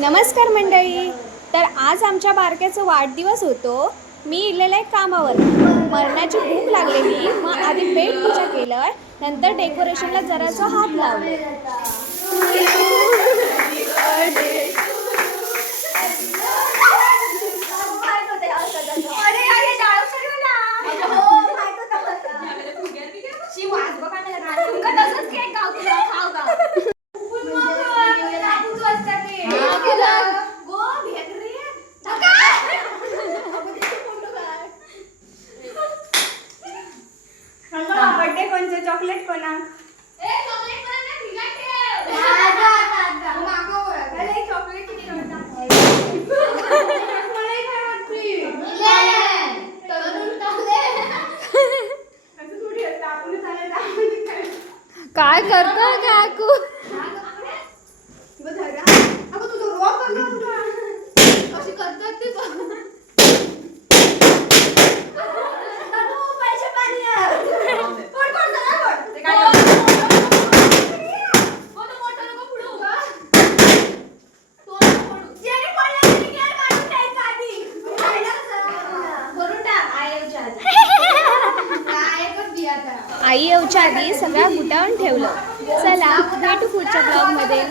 नमस्कार मंडळी. तर आज आमच्या बारक्याचा वाढदिवस होतो. मी इलेलं आहे कामावर. मरणाची भूक लागलेली, मग आधी पेट पूजा केलं, नंतर डेकोरेशनला जरासा हात लावले. बर्थडे कोणचं चॉकलेट कोणा काय करतो काकू? आई येऊच्या आधी सगळ्या गुटावून ठेवलं. चला भेटू पुढच्या ब्लॉगमध्ये.